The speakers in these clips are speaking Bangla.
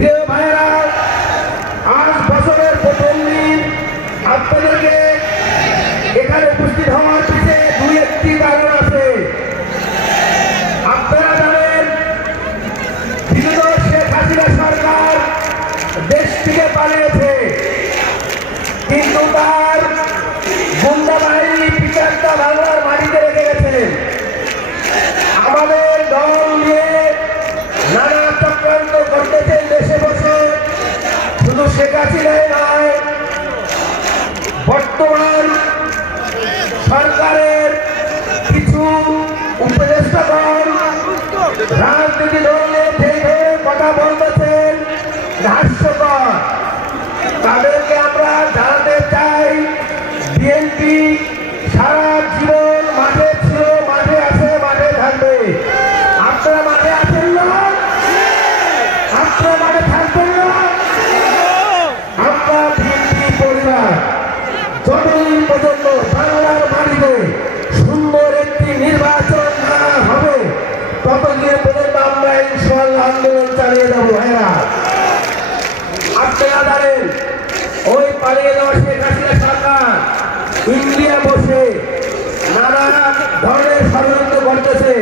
প্রিয় ভাইয়েরা, আজ বছরের প্রথম দিন আপনাদেরকে এখানে উপস্থিত হওয়ার পিছনে দুই একটি কারণ আছে। আপনারা জানেন, বিগত শেখ হাসিনা সরকার দেশ থেকে পালিয়েছে, কিন্তু তার গুন্ডা বাহিনী পিছাটা বাংলার মাটিতে রেখে গেছেন। আমাদের দল নিয়ে নানা চক্রান্ত করতেছেন দেশে বসে। শুধু শেখ হাসিনাই নয়, বর্তমান সরকারের কিছু উপদেষ্টা দল, রাজনীতি দলের যেভাবে কথা বলতেছেন হাস্যকর। তাদেরকে আমরা জানাতে চাই, বিএনপি সারা জীবন মাঠে ছিল, মাঠে আছে, মাঠে থাকবে। আপনারা মাঠে আছেন না? আপনারা মাঠে থাকবেন না? আমরা বিএনপি পরিবার যতদিন পর্যন্ত বাংলার মাটিতে সুন্দর একটি নির্বাচন না হবে, ততদিন পর্যন্ত আমরা ইনশাআল্লাহ আন্দোলন চালিয়ে যাব। ভাইরা, আপনারা জানেন, ওই পালিয়ে যাওয়া শেখ হাসিনা সরকার ইন্ডিয়া বসে নানা ধরনের ষড়যন্ত্র করতেছে।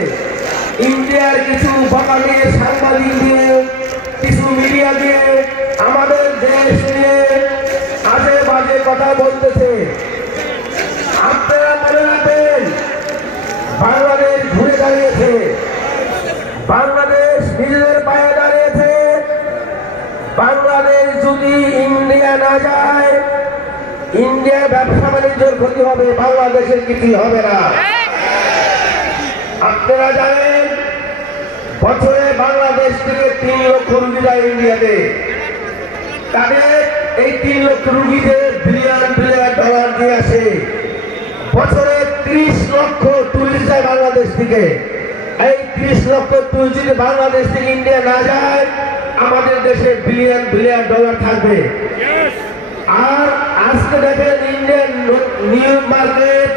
ইন্ডিয়ার কিছু বকালে সাংবাদিক দিয়ে, কিছু মিডিয়া দিয়ে আমাদের দেশ নিয়ে আজে বাজে কথা বলতেছে। আপনারা মনে রাখবেন, বাংলাদেশ ঘুরে দাঁড়িয়েছে, বাংলাদেশ নিজেদের পায়ে দাঁড়িয়েছে। বাংলাদেশ যদি ইন্ডিয়া না যায়, ইন্ডিয়ার ব্যবসা বাণিজ্যের ক্ষতি হবে, বাংলাদেশের কিছুই হবে না। আপনারা জানেন, বছরে বাংলাদেশ থেকে 3 লক্ষ রুগী যায় ইন্ডিয়াতে। তাদের এই 3 লক্ষ রুগীদের বিলিয়ন বিলিয়ন ডলার দিয়ে আসে। বছরে 30 লক্ষ টুরিস্ট যায় বাংলাদেশ থেকে। এই 30 লক্ষ টুরিস্ট যদি বাংলাদেশ থেকে ইন্ডিয়া না যায়, আমাদের দেশে বিলিয়ন বিলিয়ন ডলার থাকবে। আর আজকে দেখেন, ইন্ডিয়ান নিউ মার্কেট,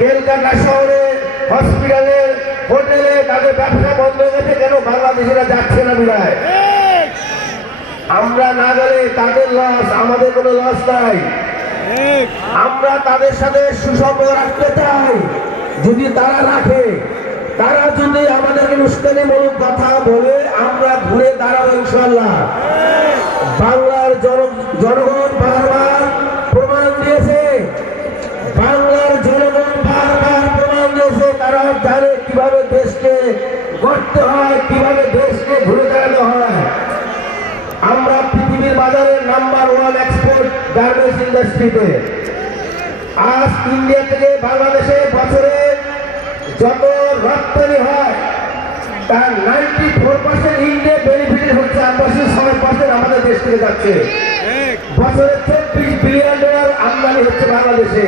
কলকাতা শহরে, হসপিটালে, হোটেলে তাদের ব্যবসা বন্ধ হয়ে গেছে। কেন? বাংলাদেশিরা যাচ্ছে না বিদায়। আমরা না গেলে তাদের লস, আমাদের কোনো লস নাই। আমরা তাদের সাথে সুসম্পর্ক রাখতে চাই। যদি তারা রাখে, তারা যদি আমাদেরকে উস্কানিমূলক কথা বলে, আমরা ঘুরে দাঁড়াবো ইনশাআল্লাহ। বাংলার জনগণ বারবার প্রমাণ দিয়েছে, বাংলার জনগণ বারবার প্রমাণ দিয়েছে, তারা জানে কিভাবে দেশকে গড়তে হয়, কিভাবে দেশকে ঘুরে দাঁড়ানো হয়। আমরা পৃথিবীর বাজারে নাম্বার 1 এক্সপোর্ট গার্মেন্টস ইন্ডাস্ট্রিতে। আজ ইন্ডিয়া থেকে বাংলাদেশে বছরে যত রপ্তানি হয়, তার 94% ইন্ডিয়া বেনিফিট হচ্ছে, 6% আমাদের দেশ থেকে যাচ্ছে। বছরে 24 বিলিয়ন ডলার আমদানি হচ্ছে বাংলাদেশে।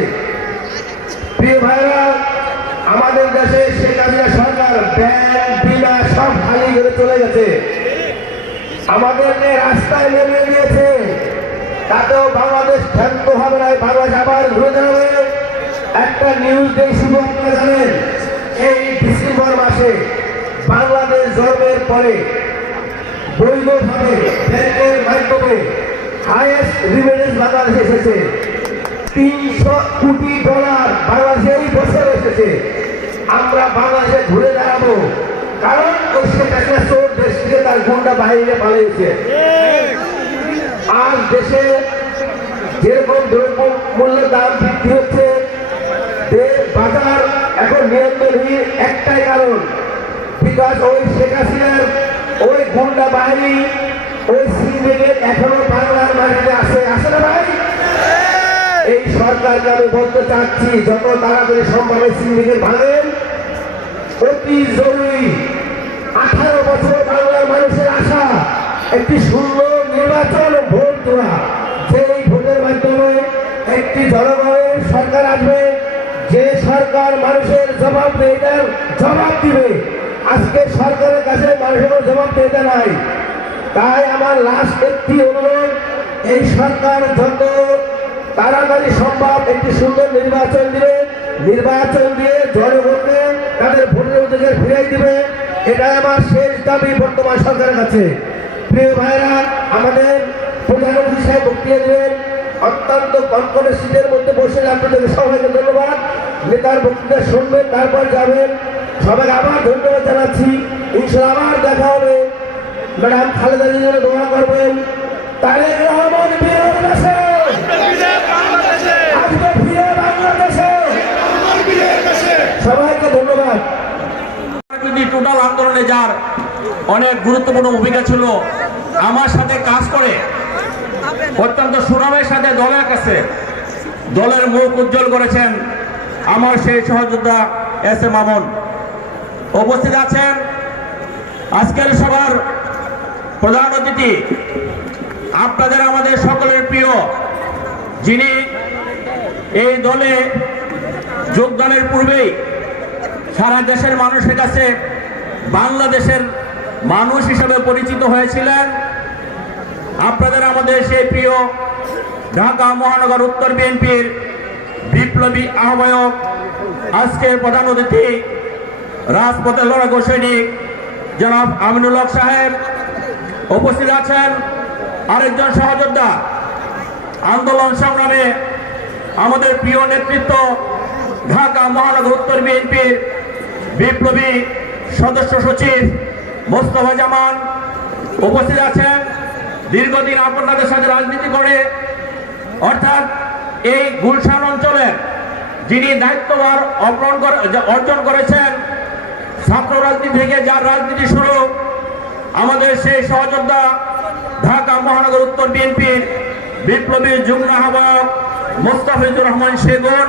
প্রিয় ভাইরা, আমাদের দেশে শেখ হাসিনা সরকার ব্যাংক বিমা সব খালি করে চলে গেছে, আমাদেরকে রাস্তায় নেমে দিয়েছে। তাতেও বাংলাদেশ ক্ষান্ত হবে না, বাংলাদেশ আবার ঘুরে দাঁড়াবে। একটা নিউজ দেই, শুধু আপনারা জানেন, এই ডিসেম্বর মাসে বাংলাদেশ জন্মের পরে বৈধভাবে ব্যাংকের মাধ্যমে হাইয়েস্ট রিমিটেন্স বাংলাদেশে এসেছে। 300 কোটি ডলার বাংলাদেশে এই বছর এসেছে। আমরা বাংলাদেশে ঘুরে দাঁড়াবো, কারণ ওই শেখ হাসিনা চোর দেশ থেকে তার গুন্ডা বাহিনীতে পালিয়েছে। আজ দেশে যেরকম দ্রব্য মূল্যের দাম বৃদ্ধি হচ্ছে, বাজার এখন নিয়ন্ত্রণহীন, একটাই কারণ, বিকজ ওই শেখ হাসিনার ওই গুন্ডা বাহিনী, ওই সিন্ডিকেট এখনো বাংলার মাটিতে আছে না ভাই? এই সরকারকে আমি বলতে চাচ্ছি, যত তাড়াতাড়ি সম্ভব এই সিন্ডিকেট ভাঙেন। অতি জরুরি। 18 বছর বাংলার মানুষের আশা একটি সুন্দর নির্বাচন, ভোট দেওয়া, যে এই ভোটের মাধ্যমে একটি জনগণের সরকার আসবে, যে সরকার মানুষের জবাব দিবে। আজকে সরকারের কাছে মানুষের জবাব দিতে নাই। তাই আমার লাস্ট একটি অনুরোধ, এই সরকার যত তাড়াতাড়ি সম্ভব একটি সুন্দর নির্বাচন দিবে, নির্বাচন দিয়ে জনগণকে তাদের ভোটের অধিকার ফিরিয়ে দিবে। এটাই আমার শেষ দাবি বর্তমান সরকারের কাছে। প্রিয় ভাইরা, আমাদের প্রধানমন্ত্রী সাহেব বক্তৃতা দেবেন। অত্যন্ত কনকনে শীতের মধ্যে বসে আপনাদের সবাইকে ধন্যবাদ। নেতার বক্তৃতা শুনবেন, তারপর যাবেন। সবাইকে আবার ধন্যবাদ জানাচ্ছি। ইনশাআল্লাহ আবার দেখা হবে। ম্যাডাম খালেদা জিয়ার দোয়া করবেন। তারেক রহমান বীরের কাছে আজকে ফিরে বাংলাদেশে। সবাইকে ধন্যবাদ। টোটাল আন্দোলনে যার অনেক গুরুত্বপূর্ণ ভূমিকা ছিল, আমার সাথে কাজ করে অত্যন্ত সুনামের সাথে দলের কাছে দলের মুখ উজ্জ্বল করেছেন আমার সেই সহযোদ্ধা এস এ মামুন। উপস্থিত আছেন আজকের সভার প্রধান অতিথি, আপনাদের আমাদের সকলের প্রিয়, যিনি এই দলে যোগদানের পূর্বেই সারা দেশের মানুষের কাছে বাংলাদেশের মানুষ হিসেবে পরিচিত হয়েছিলেন। আপনাদের আমাদের সেই প্রিয় ঢাকা মহানগর উত্তর বিএনপির বিপ্লবী আহ্বায়ক, আজকের প্রধান অতিথি, রাজপথের লড়াকু সৈনিক জনাব আমিনুল হক সাহেব। উপস্থিত আছেন আরেকজন সহযোদ্ধা, আন্দোলন সংগ্রামে আমাদের প্রিয় নেতৃত্ব, ঢাকা মহানগর উত্তর বিএনপির বিপ্লবী সদস্য সচিব মোস্তফা জামান। উপস্থিত আছেন দীর্ঘদিন আপনাদের সাথে রাজনীতি করে, অর্থাৎ এই গুলশান অঞ্চলের যিনি দায়িত্বভার অর্জন করেছেন, ছাত্র রাজনীতি থেকে যার রাজনীতি শুরু, আমাদের সেই সহযোদ্ধা ঢাকা মহানগর উত্তর বিএনপির বিপ্লবী যুগ্ম আহ্বায়ক মোস্তাফিজুর রহমান সেগুন।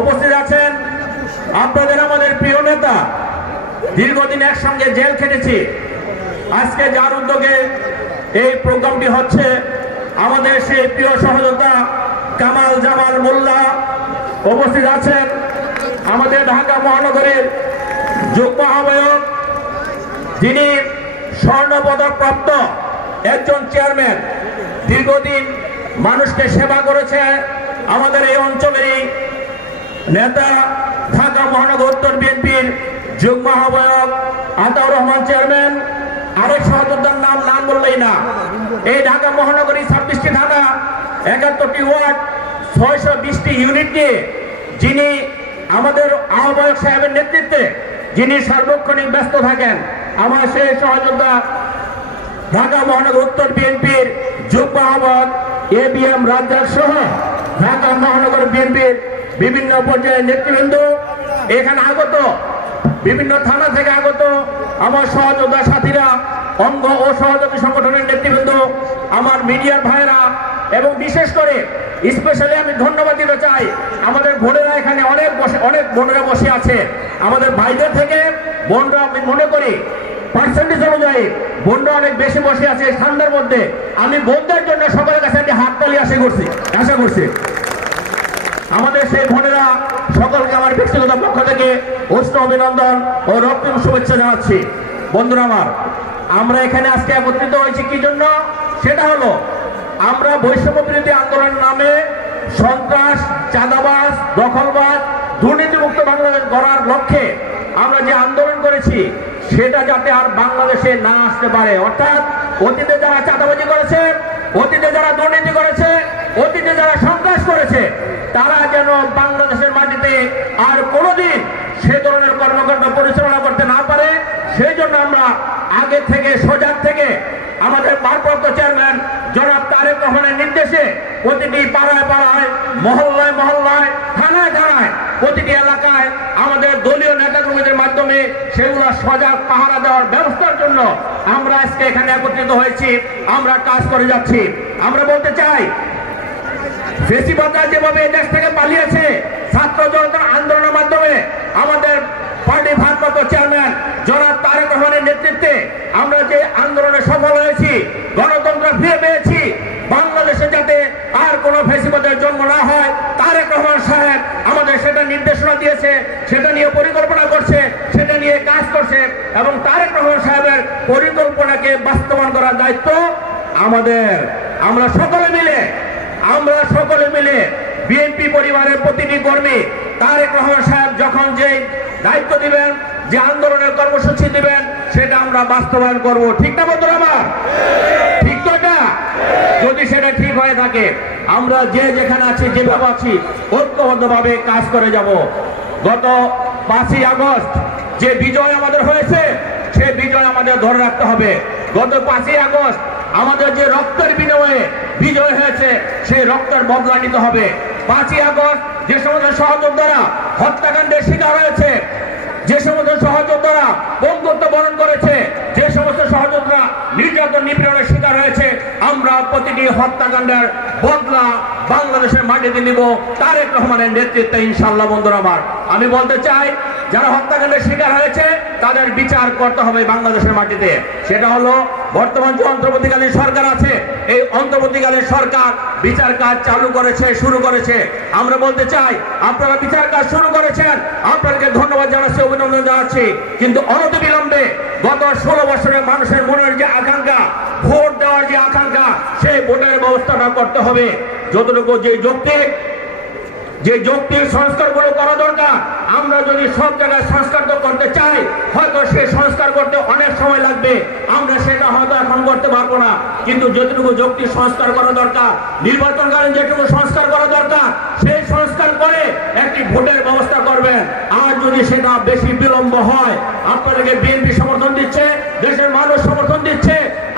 উপস্থিত আছেন আপনাদের আমাদের প্রিয় নেতা, দীর্ঘদিন একসঙ্গে জেল খেটেছি, আজকে যার উদ্যোগে এই প্রোগ্রামটি হচ্ছে, আমাদের সেই প্রিয় সহযোদ্ধা কামাল জামাল মোল্লা। উপস্থিত আছেন আমাদের ঢাকা মহানগরের যুগ্ম আহ্বায়ক, যিনি স্বর্ণপদক প্রাপ্ত একজন চেয়ারম্যান, দীর্ঘদিন মানুষকে সেবা করেছে, আমাদের এই অঞ্চলেরই নেতা, ঢাকা মহানগর উত্তর বিএনপির যুগ্ম আহ্বায়ক আতাউর রহমান চেয়ারম্যান। আরেক সহযোদ্ধার নাম বললেই না, এই ঢাকা মহানগরী 26টি থানা, 71টি ওয়ার্ড, 620টি ইউনিট নিয়ে যিনি আমাদের আহ্বায়ক সাহেবের নেতৃত্বে যিনি সার্বক্ষণিক ব্যস্ত থাকেন, আমার সেই সহযোদ্ধা ঢাকা মহানগর উত্তর বিএনপির যুগ্ম আহ্বায়ক ABM রাজ্জাক সহ ঢাকা মহানগর বিএনপির বিভিন্ন পর্যায়ের নেতৃবৃন্দ, এখানে আগত বিভিন্ন থানা থেকে আগত আমার সহযোদ্ধা সাথীরা, অঙ্গ ও সহযোগী সংগঠনের নেতৃবৃন্দ, আমার মিডিয়ার ভাইরা, এবং বিশেষ করে স্পেশালি আমি ধন্যবাদ দিতে চাই আমাদের বোনেরা, এখানে অনেক বোনেরা বসে আছে। আমাদের ভাইদের থেকে বোনরা, আমি মনে করি পার্সেন্টেজ অনুযায়ী বোনরা অনেক বেশি বসে আছে ঠান্ডার মধ্যে। আমি বোনদের জন্য সকলের কাছে একটি হাততালি আশা করছি। আমাদের সেই বোনেরা সকলকে আমার ব্যক্তিগত পক্ষ থেকে উষ্ণ অভিনন্দন ও রক্তিম শুভেচ্ছা জানাচ্ছি। বন্ধুরা আমার, আমরা এখানে আজকে একত্রিত হয়েছি কি জন্য? সেটা হলো আমরা বৈষম্য বিরোধী আন্দোলনের নামে সন্ত্রাস, চাঁদাবাজ, দখলবাজ, দুর্নীতিমুক্ত বাংলাদেশ গড়ার লক্ষ্যে আমরা যে আন্দোলন করেছি, সেটা যাতে আর বাংলাদেশে না আসতে পারে। অর্থাৎ অতীতে যারা চাঁদাবাজি করেছে, অতীতে যারা দুর্নীতি করেছে, অতীতে যারা সন্ত্রাস করেছে, তারা যেন বাংলাদেশের মাটিতে আর কোনোদিন সে ধরনের কর্মকাণ্ড পরিচালনা করতে না পারে, সেই জন্য আমরা আগে থেকে সজাগ থেকে আমাদের ভারপ্রাপ্ত চেয়ারম্যান জনাব তারেক রহমানের নির্দেশে প্রতিটি পাড়ায় পাড়ায়, মহল্লায় মহল্লায়, থানায় থানায়, প্রতিটি এলাকায় আমাদের দলীয় নেতাকর্মীদের মাধ্যমে সেগুলো সজাগ পাহারা দেওয়ার ব্যবস্থার জন্য আমরা আজকে এখানে একত্রিত হয়েছি, আমরা কাজ করে যাচ্ছি। আমরা বলতে চাই, ফেসিবাদরা যেভাবে দেশ থেকে পালিয়েছে ছাত্র জনতার আন্দোলনের মাধ্যমে, আমাদের পার্টি ভারপ্রাপ্ত চেয়ারম্যান জনাব তারেক রহমানের নেতৃত্বে আমরা যে আন্দোলনে সফল হয়েছি, গণতন্ত্র ফিরে পেয়েছি, বাংলাদেশে যাতে আর কোনো ফেসিবাদের জন্ম না হয়, তারেক রহমান সাহেব আমাদের সেটা নির্দেশনা দিয়েছে, সেটা নিয়ে পরিকল্পনা করছে, সেটা নিয়ে কাজ করছে, এবং তারেক রহমান সাহেবের পরিকল্পনাকে বাস্তবায়ন করার দায়িত্ব আমাদের। আমরা সকলে মিলে বিএনপি পরিবারের প্রতিটি কর্মী তারেক রহমান সাহেব যখন যে দায়িত্ব দিবেন, যে আন্দোলনের কর্মসূচি দিবেন, সেটা আমরা বাস্তবায়ন করব। ঠিক না বন্ধুরা আমার? ঠিক তো এটা? যদি সেটা ঠিক হয়ে থাকে আমরা যে যেখানে আছি যেভাবে আছি ঐক্যবদ্ধভাবে কাজ করে যাব। গত 5ই আগস্ট যে বিজয় আমাদের হয়েছে সে বিজয় আমাদের ধরে রাখতে হবে। গত 5ই আগস্ট আমাদের যে রক্তের বিনিময়ে বিজয় হয়েছে সেই রক্তের বদলা নিতে হবে। 5ই আগস্ট যে সমস্ত সহযোদ্ধারা হত্যাকাণ্ডের শিকার হয়েছে, যে সমস্ত সহযোদ্ধারা বঙ্গত্ব বরণ করেছে, যে সমস্ত সহযোদ্ধারা নির্যাতন নিপীড়নের শিকার হয়েছে, আমরা প্রতিটি হত্যাকাণ্ডের বদলা বাংলাদেশের মাটিতে নিব তারেক রহমানের নেতৃত্বে ইনশাআল্লাহ। বন্ধুরা আমার, আমি বলতে চাই যারা হত্যাকাণ্ডের শিকার হয়েছে তাদের বিচার করতে হবে বাংলাদেশের মাটিতে। সেটা হলো বর্তমান যে অন্তর্বর্তীকালীন সরকার আছে, এই অন্তর্বর্তীকালীন সরকার বিচার কাজ চালু করেছে, শুরু করেছে। আমরা বলতে চাই আপনারা বিচার কাজ শুরু করেছেন, আপনাদেরকে ধন্যবাদ জানাচ্ছি, অভিনন্দন জানাচ্ছি। কিন্তু অনতিবিলম্বে গত 16 বছরের মানুষের মনের যে আকাঙ্ক্ষা, ভোট দেওয়ার যে আকাঙ্ক্ষা, সেই ভোটের ব্যবস্থাটা করতে হবে। যতটুকু যে যৌক্তিক সংস্কারগুলো করা দরকার, আমরা যদি সব জায়গায় সংস্কার করতে চাই হয়তো সেই সংস্কার করতে অনেক সময় লাগবে, আমরা সেটা হয়তো এখন করতে পারবো না। কিন্তু যতটুকু যৌক্তিক সংস্কার করা দরকার, নির্বাচনকালীন যেটুকু সংস্কার করা দরকার সেই সংস্কার করে একটি ভোটের ব্যবস্থা করবেন। আর যদি সেটা বেশি বিলম্ব হয়, আপনাদেরকে বিএনপি সমর্থন দিচ্ছে, দেশের মানুষ সমর্থন দিচ্ছে,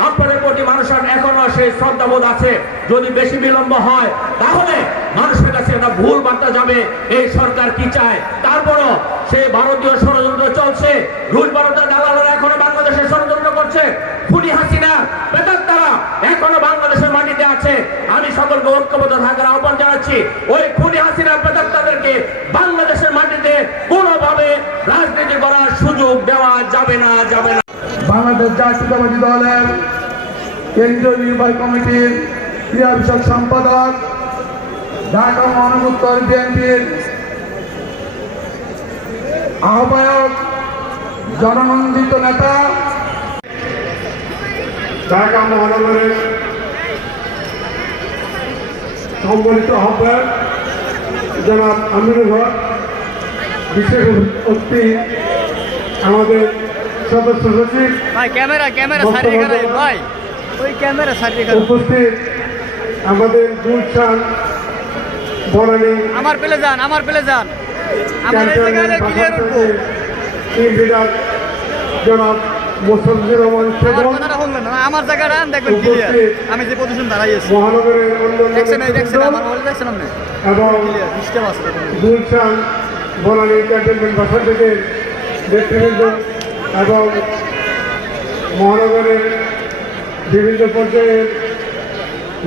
আপনাদের প্রতি মানুষের এখনো সেই শ্রদ্ধাবোধ আছে। যদি বেশি বিলম্ব হয় তাহলে মানুষের কাছে একটা ভুল বার্তা যাবে এই সরকার কি চায়। তারপরও সে ভারতীয় ষড়যন্ত্র চলছে, রুশ ভারতের দালালরা এখনো বাংলাদেশে ষড়যন্ত্র করছে, খুনি হাসিনা প্রেতাত্মারা এখনো বাংলাদেশের মাটিতে আছে। আমি সকলকে ঐক্যবদ্ধ থাকার আহ্বান জানাচ্ছি। ওই খুনি হাসিনা প্রেতাত্মাদেরকে বাংলাদেশের মাটিতে কোনোভাবে রাজনীতি করার সুযোগ দেওয়া যাবে না। বাংলাদেশ জাতীয়তাবাদী দলের কেন্দ্রীয় নির্বাহী কমিটির ক্রীড়া বিষয়ক সম্পাদক, ঢাকা মহানগর উত্তর বিএনপির আহ্বায়ক, জননন্দিত নেতা, ঢাকা মহানগরের সম্মানিত আহ্বায়ক জনাব আমিনুল হক, বিশেষ অতিথি আমাদের সদস্য সচিব, ভাই ক্যামেরা সারি এখানে ভাই, ওই ক্যামেরা সারি এখানে উপস্থিত আমাদের গুলশান বনানী আমার পেলে যান আমার এই জায়গায় ক্লিয়ার উঠবো। টিম লিডার জনাব মোসাম্মেদুর রহমান আমার সেবক, কথাটা শুনলেন না, আমার জায়গাটা দেখবেন ক্লিয়ার। আমি যে পজিশন দাঁড়াই আছি মহানগরের অন্যান্য দেখছেন আমার নেতৃবৃন্দ মোবাইল দেখছেন আপনি এবং ক্লিয়ার ডিস্টার্ব আছে দেখুন। গুলশান বনানী ক্যান্টনমেন্ট বাসা থেকে নেতৃবৃন্দ এবং মহানগরের বিভিন্ন পর্যায়ের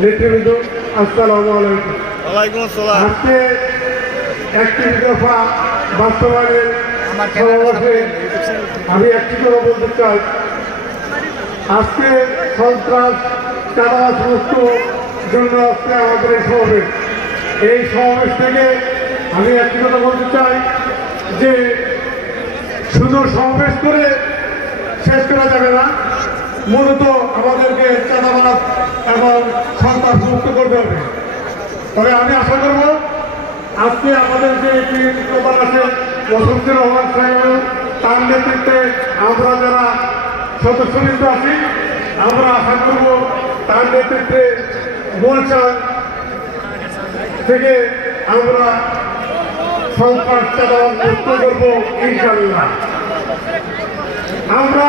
নেতৃবৃন্দ, আসসালামু আলাইকুম। ওয়ালাইকুম আসসালাম। আজকে একটি দফা বাস্তবায়নের আমার ক্যামেরা সমাবেশে আমি একটি কথা বলতে চাই। আজকে সন্ত্রাস চাঁদাবাজ মুক্ত জন্য আজকে আমাদের এই সমাবেশ। এই সমাবেশ থেকে আমি একটি কথা বলতে চাই যে শুধু সমাবেশ করে শেষ করা যাবে না, মূলত আমাদেরকে চাঁদাবাজ এবং সন্ত্রাস মুক্ত করতে হবে। তবে আমি আশা করব আজকে আমাদের যে প্রধান আছেন মোসাম্মেদুর রহমান সাহেব, তার নেতৃত্বে আমরা যারা সদস্যবৃন্দ আছি আমরা আশা করব তার নেতৃত্বে গুলশান থেকে আমরা সন্ত্রাস চাঁদাবাজ মুক্ত করবো ইনশাআল্লাহ। আমরা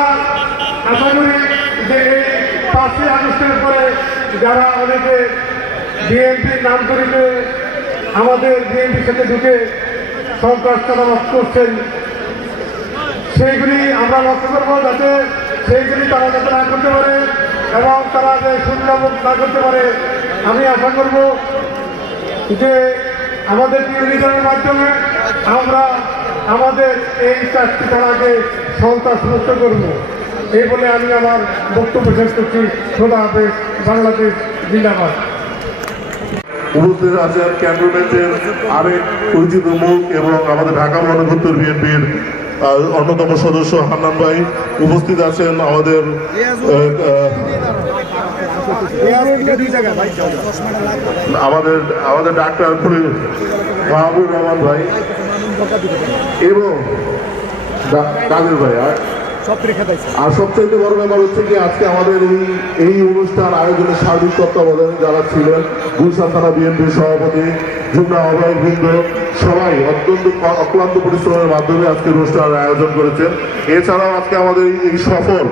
আশা করি যে এই 5ই আগস্টের পরে যারা অনেকে বিএনপির নাম করিতে আমাদের বিএনপির সাথে ঢুকে সন্ত্রাস চাঁদাবাজ করছেন, সেইগুলি আমরা লক্ষ্য করবো যাতে সেইগুলি তারা যাতে না করতে পারে এবং তারা যে সুবিধাভোগ না করতে পারে। আমি আশা করব যে আমাদের টিভিশনের মাধ্যমে আমরা আমাদের এই 4টি থানাকে সন্ত্রাস মুক্ত করবো, এই বলে আমি আমার বক্তব্য শেষ করছি। খোদা হাফেজ, বাংলাদেশ জিন্দাবাদ। উপস্থিত আছেন ক্যান্টনমেন্টের আরেক পরিচিত মুখ এবং আমাদের ঢাকা মহানগর উত্তর বিএনপির অন্যতম সদস্য হান্নান ভাই। উপস্থিত আছেন আমাদের আমাদের ডাক্তার মাহবুব রহমান ভাই এবং কাদের ভাই আর সবচেয়ে বড় ব্যাপার হচ্ছে কি আজকে আমাদের এই অনুষ্ঠান আয়োজনের সার্বিক তত্ত্বাবধানে যারা ছিলেন গুলশান থানা বিএনপির সভাপতি যুগ্ম আহ্বায়ক বৃন্দ সবাই অত্যন্ত অক্লান্ত পরিশ্রমের মাধ্যমে আজকে অনুষ্ঠানের আয়োজন করেছেন। এছাড়াও আজকে আমাদের এই সফল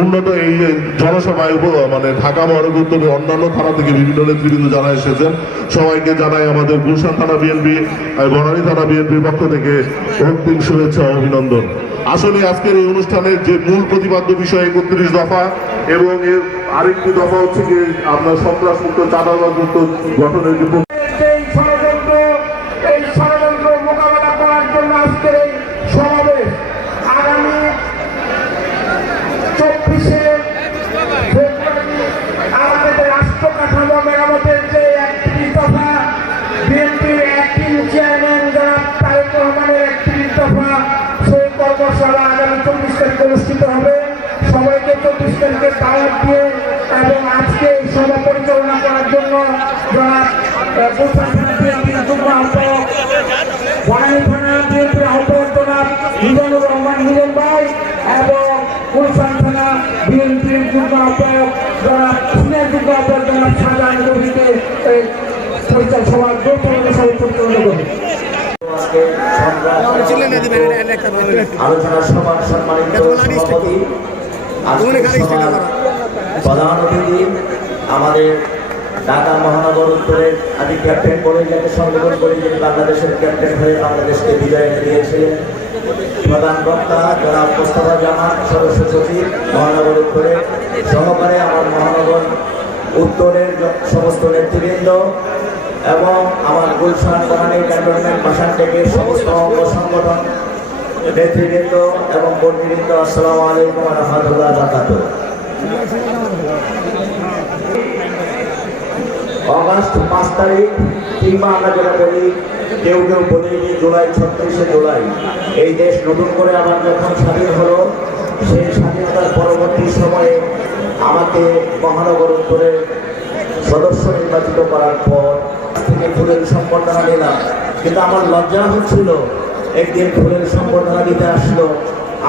উন্নত এই জনসভায় মানে ঢাকা মহানগর উত্তরের অন্যান্য থানা থেকে বিভিন্ন নেতৃবৃন্দ যারা এসেছেন সবাইকে জানাই আমাদের গুলশান থানা বিএনপি বনানী থানা বিএনপির পক্ষ থেকে অন্তিম শুভেচ্ছা ও অভিনন্দন। আসলে আজকের এই অনুষ্ঠানের যে মূল প্রতিপাদ্য বিষয় 31 দফা এবং এর আরেকটি দফা হচ্ছে কি আপনার সন্ত্রাসমুক্ত চাঁদাবাজমুক্ত গঠনের যে এই ষড়যন্ত্র মোকাবেলা করার জন্য আজকের এই সমাবেশ আগামী 24শে ফেব্রুয়ারি আমাদের রাষ্ট্র কাঠামো মেরামতের যে 31 দফা বিএনপির অ্যাক্টিং চেয়ারম্যান জনাব তারেক রহমানের 31 দফা সেই কর্মশালা আগামী 24 তারিখে অনুষ্ঠিত হবে। সবাইকে 24 তারিখে দাওয়াত দিয়ে এবং আজকে এই সভা পরিচালনা করার জন্য জনাব গুলশান থানা বিএনপির যুগ্ম আহ্বায়ক বনানী থানা বিএনপির আহ্বায়ক জনাব মিজানুর রহমান মিলন ভাই এবং গুলশান থানা বিএনপির যুগ্ম আহ্বায়ক জনাব সিনিয়র যুগ্ম আহ্বায়ক জনাব শাহজাহান রবিকে পরিচালনা সভার যৌথ সভা পরিচালনা করবে। আলোচনা সভার সম্মানিত সভাপতি প্রধান অতিথি আমাদের ঢাকা মহানগর উত্তরের আদি ক্যাপ্টেন বলে যাকে সম্বোধন করে যিনি বাংলাদেশের ক্যাপ্টেন হয়ে বাংলাদেশকে বিজয় এনে দিয়েছিলেন প্রধান বক্তা জনাব মোস্তফা জামান সদস্য সচিব মহানগর উত্তরের সহকারে আমার মহানগর উত্তরের সমস্ত নেতৃবৃন্দ এবং আমার গুলশান বনানী ক্যান্টনমেন্ট ভাষা থেকে সমস্ত অঙ্গ সংগঠন নেতৃবৃন্দ এবং কর্মীবৃন্দ আসসালামু আলাইকুম ওয়া রাহমাতুল্লাহি ওয়া বারাকাতুহু। অগাস্ট 5 তারিখ কিংবা আমরা যেটা বলি কেউ বলি যে জুলাই 36শে জুলাই এই দেশ নতুন করে আবার যখন স্বাধীন হলো সেই স্বাধীনতার পরবর্তী সময়ে আমাকে মহানগর উত্তরের সদস্য নির্বাচিত করার পর থেকে ফুলের সম্বর্ধনা দিলাম, কিন্তু আমার লজ্জা হচ্ছিল একদিন ফুলের সম্বর্ধনা দিতে আসলো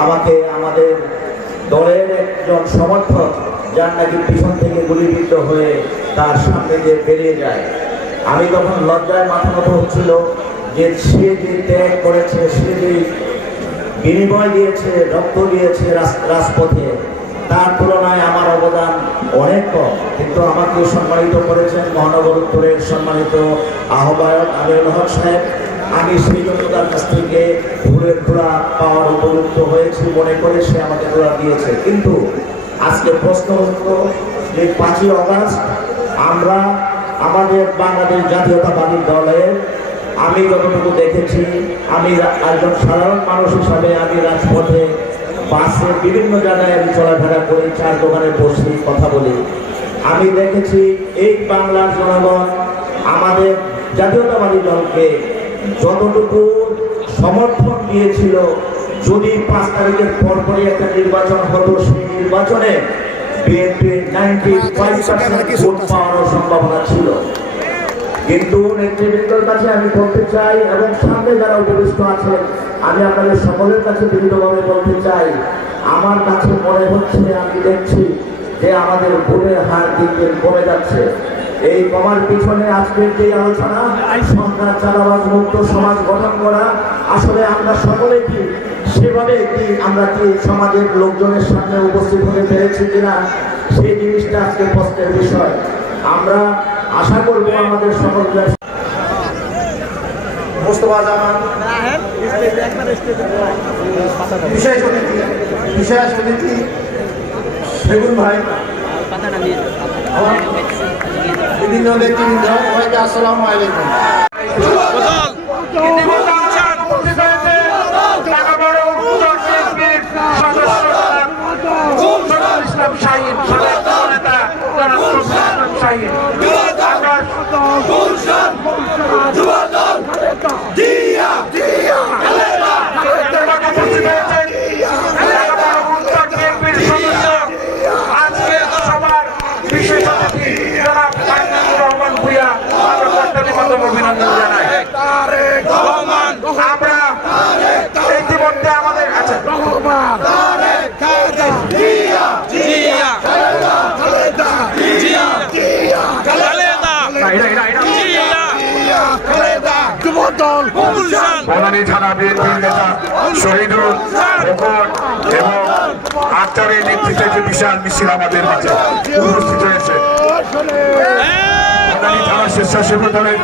আমাকে আমাদের দলের একজন সমর্থক যার নাকি পিছন থেকে গুলিবিদ্ধ হয়ে তার সামনে দিয়ে বেরিয়ে যায়। আমি তখন লজ্জায় মাথা নত হচ্ছিল যে সে যে ত্যাগ করেছে, সে যে বিনিময় দিয়েছে, রক্ত দিয়েছে রাজপথে, তার তুলনায় আমার অবদান অনেক কম। কিন্তু আমাকে সম্মানিত করেছেন মহানগর উত্তরের সম্মানিত আহ্বায়ক আমিরুল হক সাহেব। আমি সেই জন্য তার কাছ থেকে ফুলের তোড়া পাওয়ার উপযুক্ত হয়েছি মনে করে সে আমাকে তোড়া দিয়েছে। কিন্তু আজকে প্রশ্ন হতো যে 5ই অগাস্ট আমরা আমাদের বাংলাদেশ জাতীয়তাবাদী দলের আমি যতটুকু দেখেছি, আমি একজন সাধারণ মানুষ হিসাবে আমি রাজপথে বাসে বিভিন্ন জায়গায় আমি চলাফেরা করি, চার দোকানে বসি, কথা বলি। আমি দেখেছি এই বাংলার জনগণ আমাদের জাতীয়তাবাদী দলকে যতটুকু সমর্থন দিয়েছিল, যদি 5 তারিখের পরপরই একটা নির্বাচন হতো সেই নির্বাচনে বিএনপির 95% ভোট পাওয়ার সম্ভাবনা ছিল। কিন্তু নেতৃবৃন্দের কাছে আমি বলতে চাই এবং সামনে যারা উপবিষ্ট আছেন আমি আপনাদের সকলের কাছে বিনীতভাবে বলতে চাই, আমার কাছে মনে হচ্ছে, আমি দেখছি যে আমাদের ভোটের হার দিন দিন কমে যাচ্ছে। এই কমার পিছনে আজকের যে আলোচনা সন্ত্রাস চাঁদাবাজ মুক্ত সমাজ গঠন করা, আসলে আমরা সকলে কি সেভাবে কি আমরা কি সমাজের লোকজনের সামনে উপস্থিত হতে পেরেছি কিনা সেই জিনিসটা আজকে প্রশ্নের বিষয়। আমরা আশা করব আমাদের সকলকে মোস্তফা জামান বিশেষ অতিথি বেগুন ভাই বিভিন্ন নেতৃবৃন্দ সবাইকে আসসালামু আলাইকুম। অভিনন্দন জানাই। আমরা ইতিমধ্যে আমাদের বনানী থানা বিএনপির নেতা শহীদুল খোকন এবং আক্তারের নেতৃত্বে যে বিশাল মিছিল আমাদের মাঝে উপস্থিত হয়েছে। বনানী থানা স্বেচ্ছাসেবক দলের